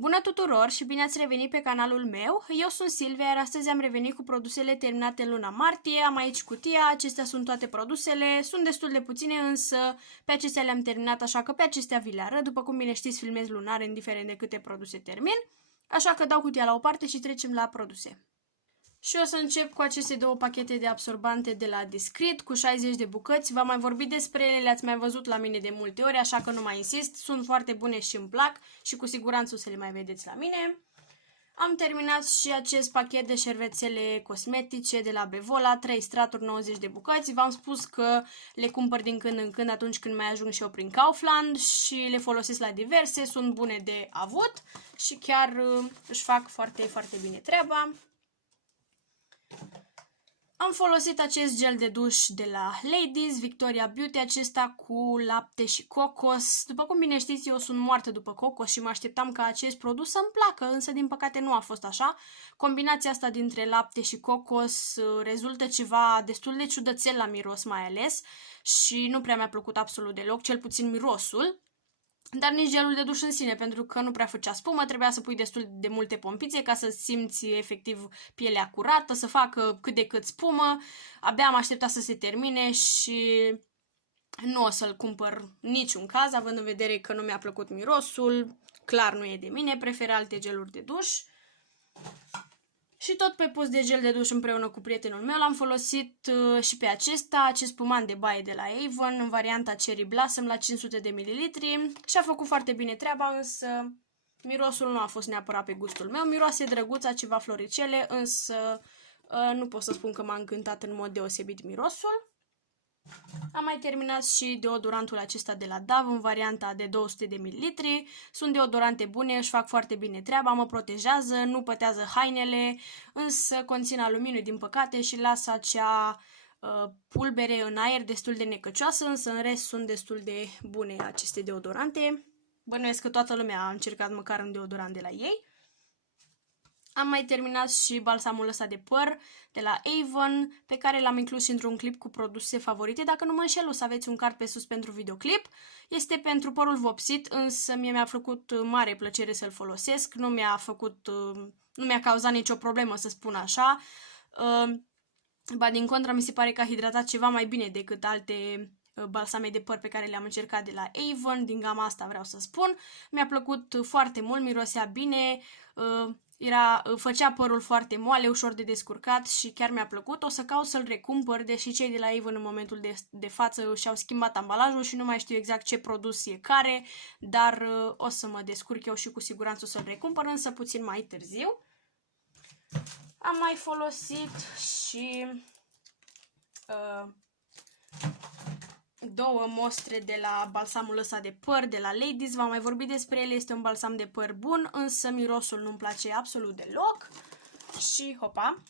Bună tuturor și bine ați revenit pe canalul meu. Eu sunt Silvia, iar astăzi am revenit cu produsele terminate în luna martie. Am aici cutia, acestea sunt toate produsele. Sunt destul de puține, însă pe acestea le-am terminat, așa că pe acestea vi le arăt. După cum bine știți, filmez lunar, indiferent de câte produse termin. Așa că dau cutia la o parte și trecem la produse. Și o să încep cu aceste două pachete de absorbante de la Discreet cu 60 de bucăți. V-am mai vorbit despre ele, le-ați mai văzut la mine de multe ori, așa că nu mai insist. Sunt foarte bune și îmi plac și cu siguranță o să le mai vedeți la mine. Am terminat și acest pachet de șervețele cosmetice de la Bevola, 3 straturi, 90 de bucăți. V-am spus că le cumpăr din când în când atunci când mai ajung și eu prin Kaufland și le folosesc la diverse, sunt bune de avut și chiar își fac foarte, foarte bine treaba. Am folosit acest gel de duș de la Ladies, Victoria Beauty, acesta cu lapte și cocos. După cum bine știți, eu sunt moartă după cocos și mă așteptam ca acest produs să-mi placă, însă din păcate nu a fost așa. Combinația asta dintre lapte și cocos rezultă ceva destul de ciudățel la miros mai ales și nu prea mi-a plăcut absolut deloc, cel puțin mirosul. Dar nici gelul de duș în sine, pentru că nu prea făcea spumă, trebuia să pui destul de multe pompițe ca să simți efectiv pielea curată, să facă cât de cât spumă. Abia am așteptat să se termine și nu o să-l cumpăr niciun caz, având în vedere că nu mi-a plăcut mirosul, clar nu e de mine, prefer alte geluri de duș. Și tot pe post de gel de duș împreună cu prietenul meu l-am folosit și pe acesta, acest spumant de baie de la Avon, în varianta Cherry Blossom la 500 de ml și a făcut foarte bine treaba, însă mirosul nu a fost neapărat pe gustul meu. Miroase drăguț, ceva floricele, însă nu pot să spun că m-a încântat în mod deosebit mirosul. Am mai terminat și deodorantul acesta de la Dove în varianta de 200 de ml. Sunt deodorante bune, își fac foarte bine treaba, mă protejează, nu pătează hainele, însă conțin aluminiu din păcate și lasă acea pulbere în aer destul de necăcioasă, însă în rest sunt destul de bune aceste deodorante. Bănuiesc că toată lumea a încercat măcar un deodorant de la ei. Am mai terminat și balsamul ăsta de păr de la Avon, pe care l-am inclus și într-un clip cu produse favorite. Dacă nu mă înșel, o să aveți un card pe sus pentru videoclip. Este pentru părul vopsit, însă mie mi-a făcut mare plăcere să-l folosesc. Nu mi-a cauzat nicio problemă, să spun așa. Ba din contră, mi se pare că a hidratat ceva mai bine decât alte balsame de păr pe care le-am încercat de la Avon, din gama asta vreau să spun. Mi-a plăcut foarte mult, mirosea bine, făcea părul foarte moale, ușor de descurcat și chiar mi-a plăcut. O să caut să-l recumpăr, deși cei de la Avon în momentul de față și-au schimbat ambalajul și nu mai știu exact ce produs e care, dar o să mă descurc eu și cu siguranță o să-l recumpăr, însă puțin mai târziu. Am mai folosit și două mostre de la balsamul ăsta de păr de la Ladies. V-am mai vorbit despre ele, este un balsam de păr bun, însă mirosul nu-mi place absolut deloc. Și hopa,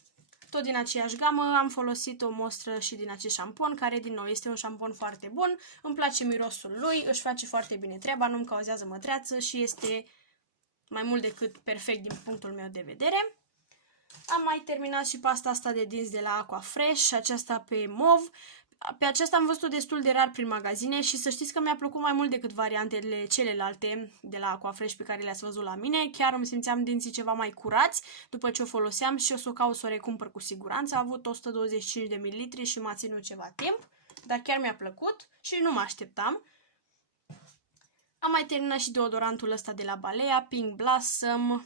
tot din aceeași gamă am folosit o mostră și din acest șampon, care din nou este un șampon foarte bun. Îmi place mirosul lui, își face foarte bine treaba, nu-mi cauzează mătreață și este mai mult decât perfect din punctul meu de vedere. Am mai terminat și pasta asta de dinți de la Aquafresh, aceasta pe mov. Pe aceasta am văzut-o destul de rar prin magazine și să știți că mi-a plăcut mai mult decât variantele celelalte de la Aquafresh pe care le-ați văzut la mine. Chiar îmi simțeam dinții ceva mai curați după ce o foloseam și o să o caut să o recumpăr cu siguranță. A avut 125 de ml și m-a ținut ceva timp, dar chiar mi-a plăcut și nu mă așteptam. Am mai terminat și deodorantul ăsta de la Balea, Pink Blossom.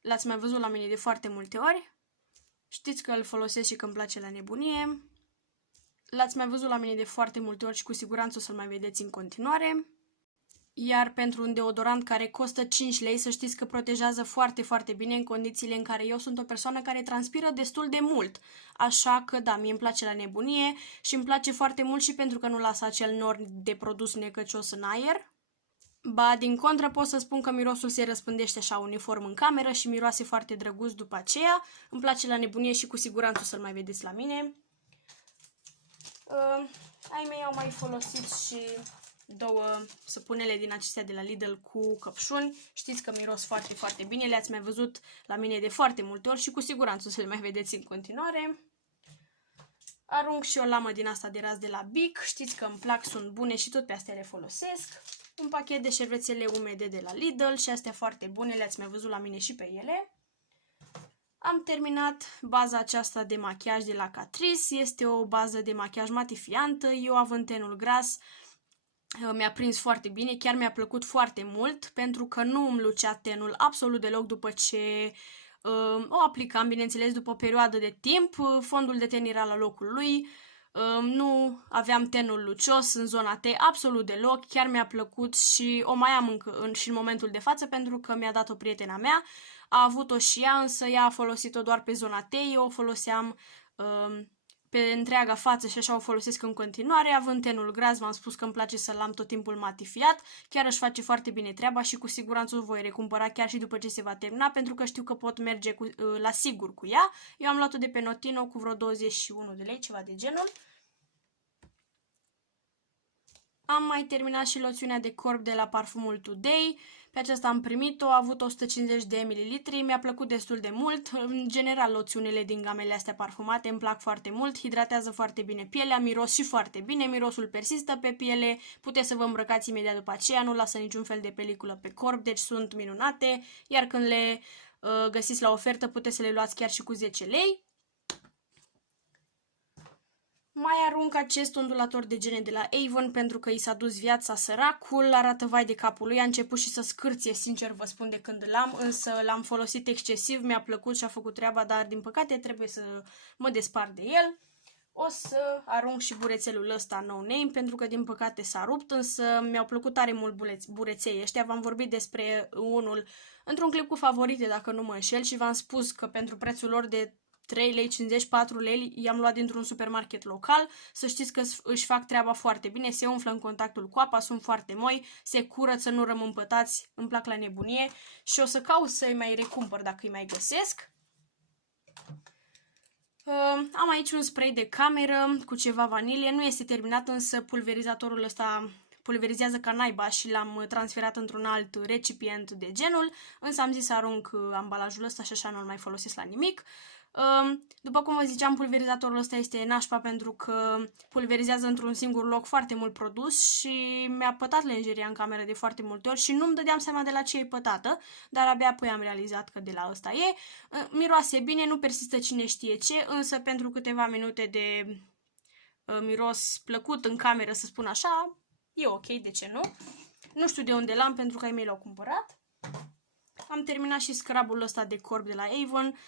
L-ați mai văzut la mine de foarte multe ori. Știți că îl folosesc și că îmi place la nebunie. L-ați mai văzut la mine de foarte multe ori și cu siguranță o să-l mai vedeți în continuare. Iar pentru un deodorant care costă 5 lei, să știți că protejează foarte, foarte bine în condițiile în care eu sunt o persoană care transpiră destul de mult. Așa că da, mie îmi place la nebunie și îmi place foarte mult și pentru că nu lasă acel nor de produs necăcios în aer. Ba, din contră pot să spun că mirosul se răspândește așa uniform în cameră și miroase foarte drăguț după aceea. Îmi place la nebunie și cu siguranță o să-l mai vedeți la mine. Ai mei au mai folosit și două săpunele din acestea de la Lidl cu căpșuni. Știți că miros foarte, foarte bine. Le-ați mai văzut la mine de foarte multe ori și cu siguranță o să le mai vedeți în continuare. Arunc și o lamă din asta de raz de la Bic. Știți că îmi plac, sunt bune și tot pe astea le folosesc. Un pachet de șervețele umede de la Lidl și astea foarte bune, le-ați mai văzut la mine și pe ele. Am terminat baza aceasta de machiaj de la Catrice, este o bază de machiaj matifiantă, eu având tenul gras, mi-a prins foarte bine, chiar mi-a plăcut foarte mult, pentru că nu îmi lucea tenul absolut deloc după ce o aplicam, bineînțeles, după o perioadă de timp, fondul de ten era la locul lui, nu aveam tenul lucios în zona T absolut deloc, chiar mi-a plăcut și o mai am încă și în momentul de față pentru că mi-a dat o prietena mea, a avut-o și ea, însă ea a folosit-o doar pe zona T, eu o foloseam pe întreaga față și așa o folosesc în continuare, având tenul gras, v-am spus că îmi place să-l am tot timpul matifiat, chiar își face foarte bine treaba și cu siguranță o voi recumpăra chiar și după ce se va termina, pentru că știu că pot merge la sigur cu ea. Eu am luat-o de pe Notino cu vreo 21 de lei, ceva de genul. Am mai terminat și loțiunea de corp de la Parfumul Today. Pe aceasta am primit-o, a avut 150 de ml, mi-a plăcut destul de mult. În general, loțiunile din gamele astea parfumate îmi plac foarte mult, hidratează foarte bine pielea, miros și foarte bine, mirosul persistă pe piele, puteți să vă îmbrăcați imediat după aceea, nu lasă niciun fel de peliculă pe corp, deci sunt minunate, iar când le găsiți la ofertă puteți să le luați chiar și cu 10 lei. Mai arunc acest ondulator de gene de la Avon pentru că i s-a dus viața, săracul, arată vai de capul lui, a început și să scârție, sincer vă spun, de când l-am, însă l-am folosit excesiv, mi-a plăcut și a făcut treaba, dar din păcate trebuie să mă despart de el. O să arunc și burețelul ăsta No Name pentru că din păcate s-a rupt, însă mi-au plăcut tare mult bureței ăștia, v-am vorbit despre unul într-un clip cu favorite dacă nu mă înșel și v-am spus că pentru prețul lor de 3 lei 50, 4 lei, i-am luat dintr-un supermarket local, să știți că își fac treaba foarte bine, se umflă în contactul cu apa, sunt foarte moi, se curăță, nu rămân pătați, îmi plac la nebunie și o să caut să-i mai recumpăr dacă îi mai găsesc. Am aici un spray de cameră cu ceva vanilie, nu este terminat, însă pulverizatorul ăsta pulverizează ca naiba și l-am transferat într-un alt recipient de genul, însă am zis să arunc ambalajul ăsta și așa nu-l mai folosesc la nimic. După cum vă ziceam, pulverizatorul ăsta este nașpa pentru că pulverizează într-un singur loc foarte mult produs și mi-a pătat lenjeria în cameră de foarte multe ori și nu-mi dădeam seama de la ce e pătată, dar abia apoi am realizat că de la ăsta e. Miroase bine, nu persistă cine știe ce, însă pentru câteva minute de miros plăcut în cameră, să spun așa, e ok, de ce nu? Nu știu de unde l-am pentru că ai mei l-au cumpărat. Am terminat și scrubul ăsta de corp de la Avon.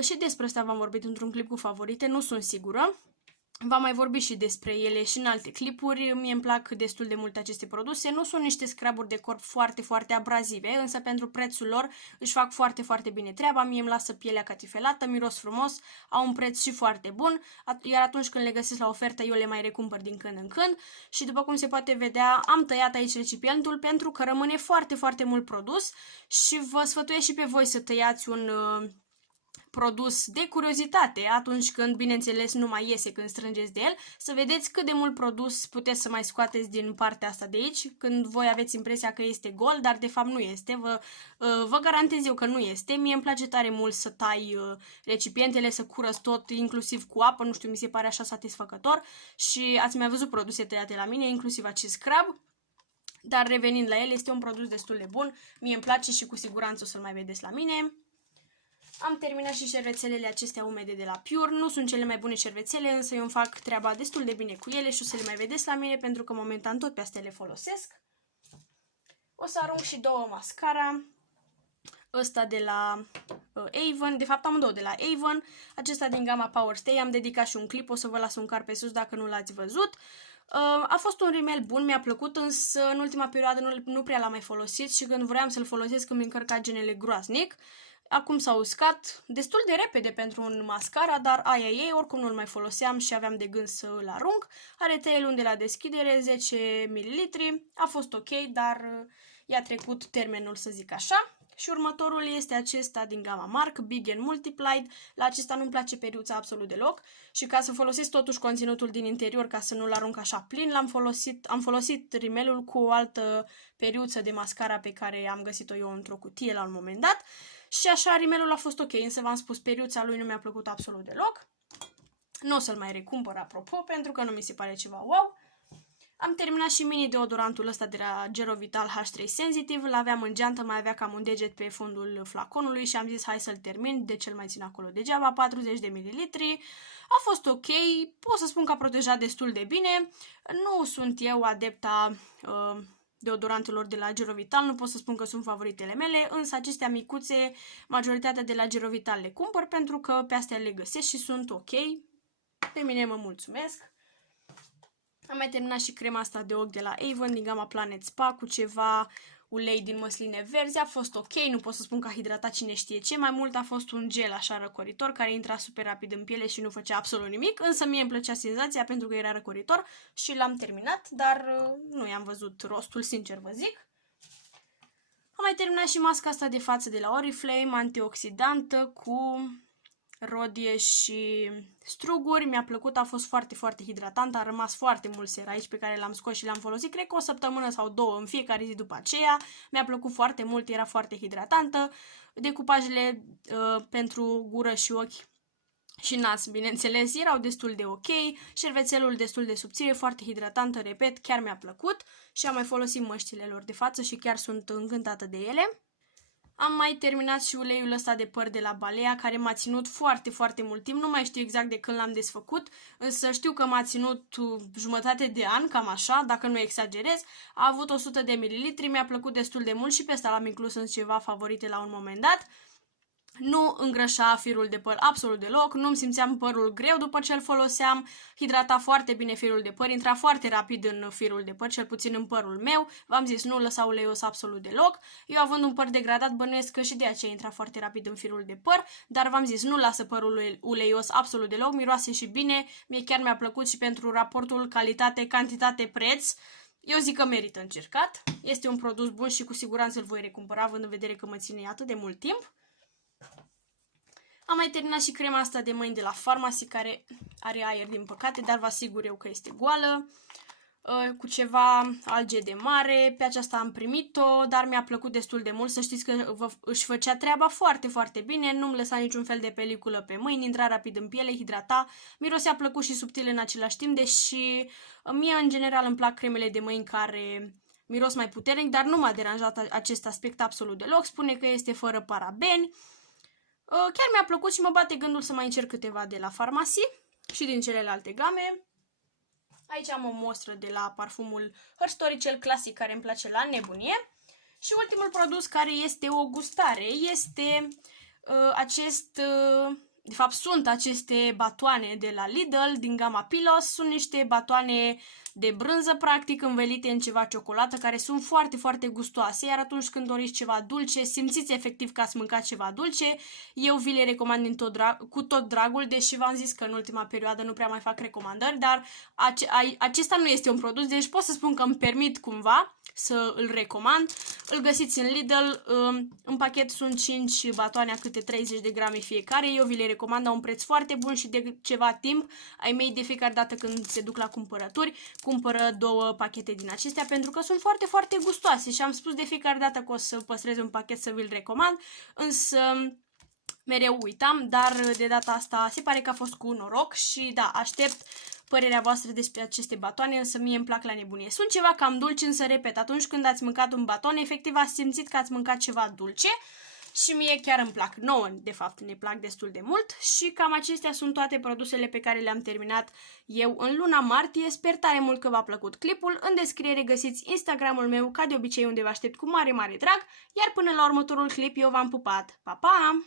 Și despre asta v-am vorbit într-un clip cu favorite, nu sunt sigură. V-am mai vorbit și despre ele și în alte clipuri. Mie îmi plac destul de mult aceste produse. Nu sunt niște scruburi de corp foarte, foarte abrazive, însă pentru prețul lor își fac foarte, foarte bine treaba. Mie îmi lasă pielea catifelată, miros frumos, au un preț și foarte bun, iar atunci când le găsesc la ofertă eu le mai recumpăr din când în când. Și după cum se poate vedea, am tăiat aici recipientul pentru că rămâne foarte, foarte mult produs și vă sfătuiesc și pe voi să tăiați un produs de curiozitate atunci când, bineînțeles, nu mai iese când strângeți de el, să vedeți cât de mult produs puteți să mai scoateți din partea asta de aici, când voi aveți impresia că este gol, dar de fapt nu este. Vă garantez eu că nu este. Mie îmi place tare mult să tai recipientele, să curăț tot, inclusiv cu apă, nu știu, mi se pare așa satisfăcător și ați mai văzut produse tăiate la mine, inclusiv acest scrub. Dar revenind la el, este un produs destul de bun, mie îmi place și cu siguranță o să-l mai vedeți la mine. Am terminat și șervețelele acestea umede de la Pure. Nu sunt cele mai bune șervețele, însă eu îmi fac treaba destul de bine cu ele și o să le mai vedeți la mine pentru că momentan tot pe astea le folosesc. O să arunc și două mascara. Ăsta de la Avon, de fapt am două de la Avon. Acesta din gama Power Stay, am dedicat și un clip, o să vă las un card pe sus dacă nu l-ați văzut. A fost un rimel bun, mi-a plăcut, însă în ultima perioadă nu prea l-am mai folosit și când vroiam să-l folosesc îmi încărca genele groaznic. Acum s-a uscat destul de repede pentru un mascara, dar aia e, oricum nu-l mai foloseam și aveam de gând să îl arunc. Are 3 luni de la deschidere, 10 ml, a fost ok, dar i-a trecut termenul, să zic așa. Și următorul este acesta din gama Marc, Big and Multiplied. La acesta nu-mi place periuța absolut deloc și ca să folosesc totuși conținutul din interior, ca să nu-l arunc așa plin, am folosit rimelul cu o altă periuță de mascara pe care am găsit-o eu într-o cutie la un moment dat. Și așa rimelul a fost ok, însă v-am spus, periuța lui nu mi-a plăcut absolut deloc. Nu o să-l mai recumpăr, apropo, pentru că nu mi se pare ceva wow. Am terminat și mini deodorantul ăsta de la Gerovital H3 Sensitive, l-aveam în geantă, mai avea cam un deget pe fundul flaconului și am zis hai să-l termin, de ce-l mai țin acolo degeaba, 40 de mililitri. A fost ok, pot să spun că a protejat destul de bine, nu sunt eu adepta deodorantelor de la Gerovital, nu pot să spun că sunt favoritele mele, însă acestea micuțe, majoritatea de la Gerovital le cumpăr pentru că pe astea le găsesc și sunt ok, pe mine mă mulțumesc. Am mai terminat și crema asta de ochi de la Avon din gama Planet Spa cu ceva ulei din măsline verzi. A fost ok, nu pot să spun că a hidratat cine știe ce. Mai mult a fost un gel așa răcoritor care intra super rapid în piele și nu făcea absolut nimic. Însă mie îmi plăcea senzația pentru că era răcoritor și l-am terminat, dar nu i-am văzut rostul, sincer vă zic. Am mai terminat și masca asta de față de la Oriflame, antioxidantă cu rodie și struguri. Mi-a plăcut, a fost foarte, foarte hidratant, a rămas foarte mult ser aici pe care l-am scos și l-am folosit, cred că o săptămână sau două în fiecare zi după aceea. Mi-a plăcut foarte mult, era foarte hidratantă. Decupajele pentru gură și ochi și nas, bineînțeles, erau destul de ok. Șervețelul destul de subțire, foarte hidratantă, repet, chiar mi-a plăcut și am mai folosit măștile lor de față și chiar sunt încântată de ele. Am mai terminat și uleiul ăsta de păr de la Balea, care m-a ținut foarte, foarte mult timp. Nu mai știu exact de când l-am desfăcut, însă știu că m-a ținut jumătate de an, cam așa, dacă nu exagerez. A avut 100 de mililitri, mi-a plăcut destul de mult și pe ăsta l-am inclus în ceva favorite la un moment dat. Nu îngrășa firul de păr absolut deloc, nu-mi simțeam părul greu după ce îl foloseam, hidrata foarte bine firul de păr, intra foarte rapid în firul de păr, cel puțin în părul meu. V-am zis, nu lăsa uleios absolut deloc. Eu având un păr degradat, bănuiesc că și de aceea intra foarte rapid în firul de păr, dar v-am zis, nu lasă părul uleios absolut deloc, miroase și bine, mie chiar mi-a plăcut și pentru raportul calitate-cantitate-preț. Eu zic că merită încercat. Este un produs bun și cu siguranță îl voi recumpăra, având în vedere că mă ține atât de mult timp. Am mai terminat și crema asta de mâini de la Pharmacy, care are aer din păcate, dar vă asigur eu că este goală, cu ceva alge de mare. Pe aceasta am primit-o, dar mi-a plăcut destul de mult. Să știți că își făcea treaba foarte, foarte bine, nu-mi lăsa niciun fel de peliculă pe mâini, intra rapid în piele, hidrata, mirosea plăcut și subtil în același timp, deși mie în general îmi plac cremele de mâini care miros mai puternic, dar nu m-a deranjat acest aspect absolut deloc. Spune că este fără parabeni. Chiar mi-a plăcut și mă bate gândul să mai încerc câteva de la Pharmacy și din celelalte game. Aici am o mostră de la parfumul Her Story, cel clasic care îmi place la nebunie. Și ultimul produs care este o gustare este de fapt sunt aceste batoane de la Lidl din gama Pilos. Sunt niște batoane de brânză, practic, învelite în ceva ciocolată, care sunt foarte, foarte gustoase, iar atunci când doriți ceva dulce, simțiți efectiv că ați mâncat ceva dulce. Eu vi le recomand cu tot dragul, deși v-am zis că în ultima perioadă nu prea mai fac recomandări, dar acesta nu este un produs, deci pot să spun că îmi permit cumva să îl recomand. Îl găsiți în Lidl, în pachet sunt 5 batoane a câte 30 de grame fiecare. Eu vi le recomand la un preț foarte bun și de ceva timp. Ai mei de fiecare dată când se duc la cumpărături, cumpără 2 pachete din acestea pentru că sunt foarte, foarte gustoase și am spus de fiecare dată că o să păstrez un pachet să vi-l recomand, însă mereu uitam, dar de data asta se pare că a fost cu noroc și da, aștept părerea voastră despre aceste batoane, însă mie îmi plac la nebunie. Sunt ceva cam dulci, însă repet, atunci când ați mâncat un baton, efectiv ați simțit că ați mâncat ceva dulce și mie chiar îmi plac. Nouă, de fapt, ne plac destul de mult și cam acestea sunt toate produsele pe care le-am terminat eu în luna martie. Sper tare mult că v-a plăcut clipul. În descriere găsiți Instagramul meu, ca de obicei, unde vă aștept cu mare, mare drag, iar până la următorul clip eu v-am pupat. Pa, pa!